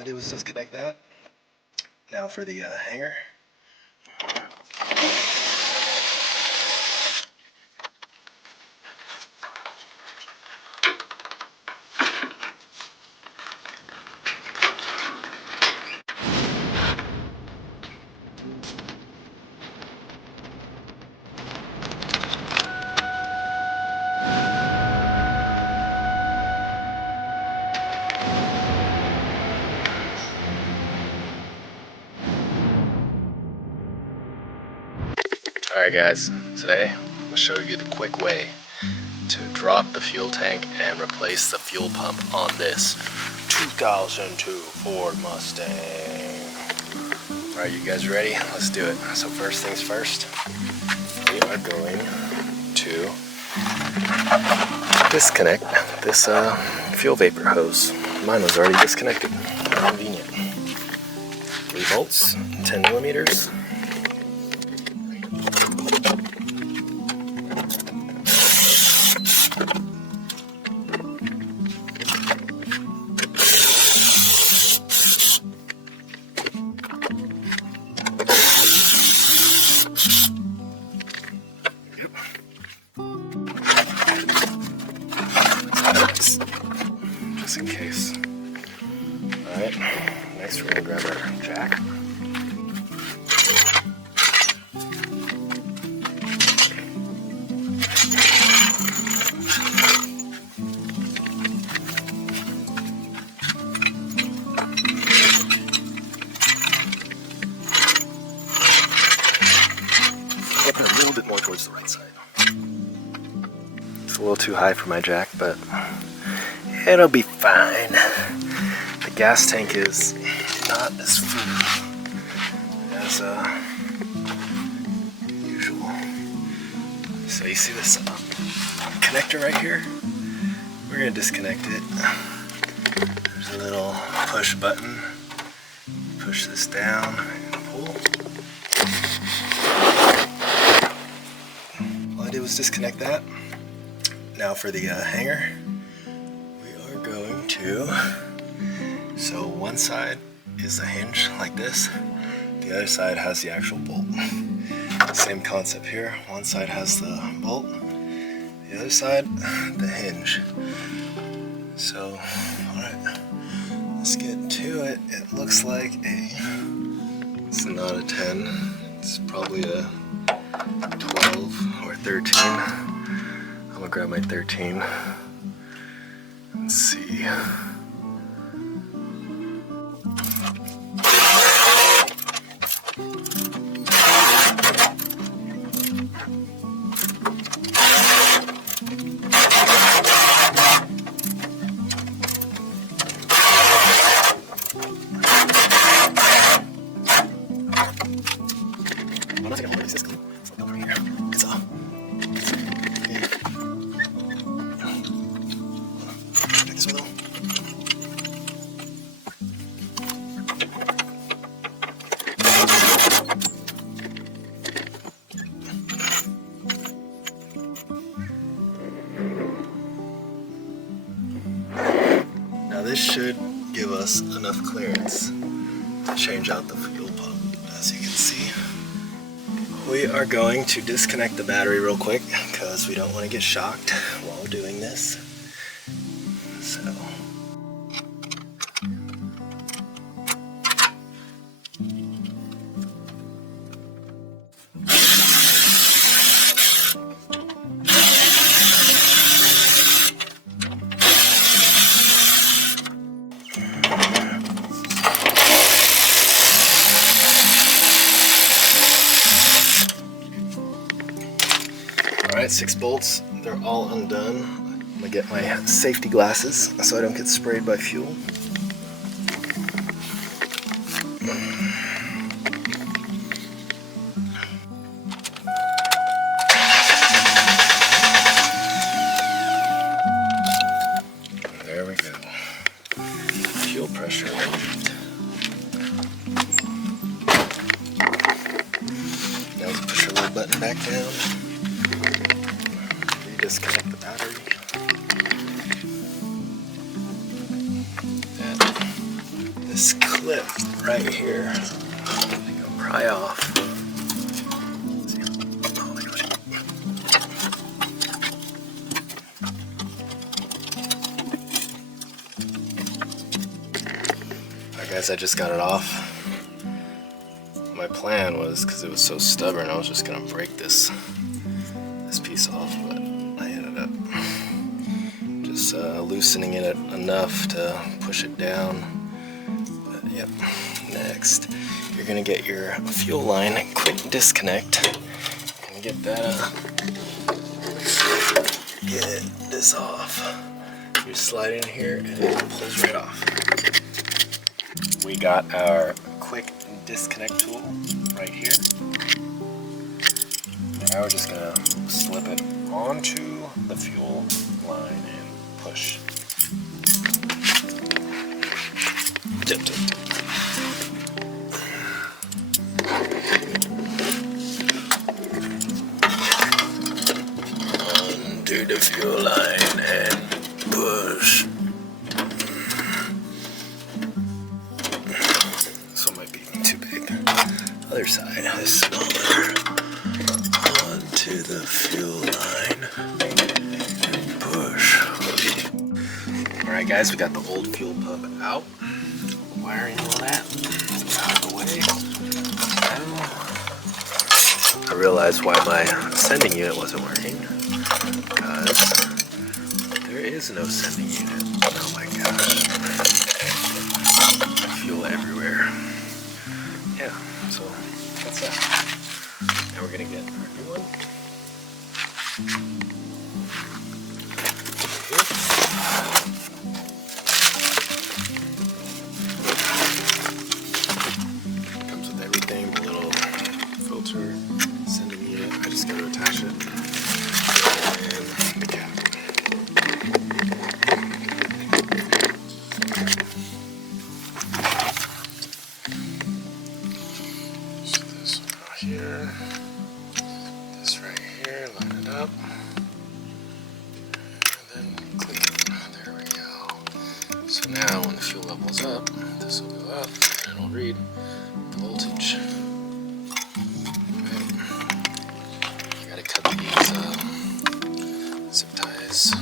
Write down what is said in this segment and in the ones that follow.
All I did was disconnect that. Now for the hanger. Alright guys, today I'm going to show you the quick way to drop the fuel tank and replace the fuel pump on this 2002 Ford Mustang. Alright, you guys ready? Let's do it. So first things first, we are going to disconnect this fuel vapor hose. Mine was already disconnected. Convenient. 3 volts, 10 millimeters. Just in case. Alright, next we're going to grab our jack. Get it a little bit more towards the right side. It's a little too high for my jack, but it'll be fine. The gas tank is not as full as usual. So you see this connector right here? We're going to disconnect it. There's a little push button. Push this down and pull. All I did was disconnect that. Now for the hanger. Going to, so one side is a hinge like this, the other side has the actual bolt. Same concept here, one side has the bolt, the other side the hinge. So alright, let's get to it. It looks like it's not a 10, it's probably a 12 or 13. I'm gonna grab my 13. Let's see. Now this should give us enough clearance to change out the fuel pump. As you can see, we are going to disconnect the battery real quick because we don't want to get shocked while doing this. So Alright, 6 bolts, they're all undone. I'm gonna get my safety glasses so I don't get sprayed by fuel. There we go. Fuel pressure relieved. Now let's push our little button back down. Disconnect the battery. And this this clip right here. It'll pry off. Oh my gosh. Alright guys, I just got it off. My plan was, because it was so stubborn, I was just gonna break this piece off, but I ended up just loosening it enough to push it down. But yep, next you're gonna get your fuel line quick disconnect and get that get this off. You slide in here and it pulls right off. We got our quick disconnect tool right here. Now we're just gonna slip it onto the fuel line and push. Dip, dip, dip. Onto the fuel line and push. This one might be too big. Other side is smaller. Onto the fuel line and push. Alright guys, we got the old fuel pump out. Wiring all that out of the way. Now, I realized why my sending unit wasn't working. Because there is no sending unit. Oh my gosh. Fuel everywhere. Yeah, so that's that. Now we're gonna get our new one. Comes with everything, the little filter, sending unit. I just gotta attach it. And the cap. So this right here. This right here, line it up. And then click it. There we go. So now when the fuel level is up, this will go up and it'll read the voltage. Right. I gotta cut these zip ties.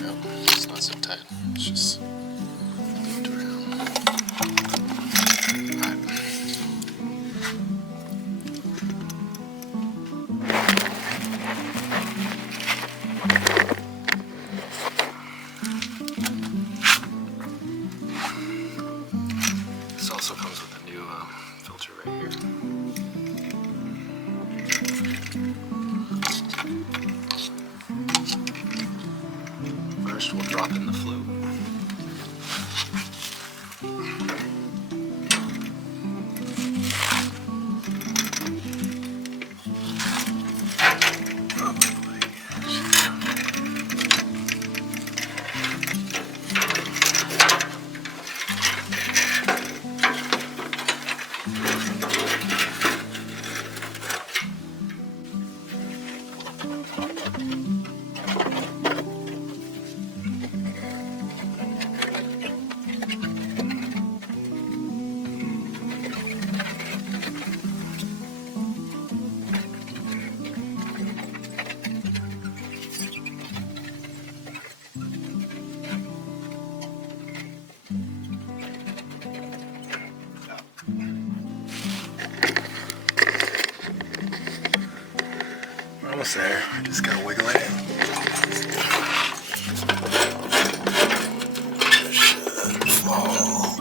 No, it's not zip tied. It's just looped around. Alright. This also comes with a new filter right here. First we'll drop in the flute. Oh my gosh. We're almost there. Just gotta wiggle it in. Should fall.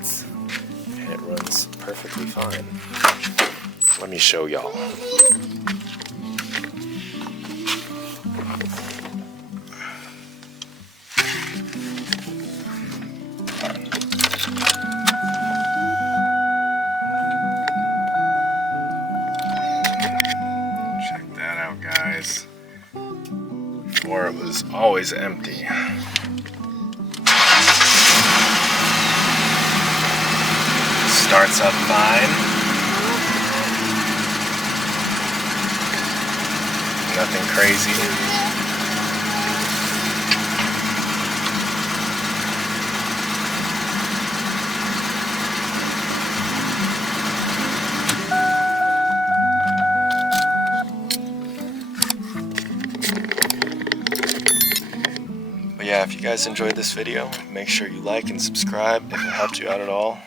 lights, and it runs perfectly fine. Let me show y'all. Check that out, guys. Before it was always empty. Starts up fine. Nothing crazy. But yeah, if you guys enjoyed this video, make sure you like and subscribe if it helped you out at all.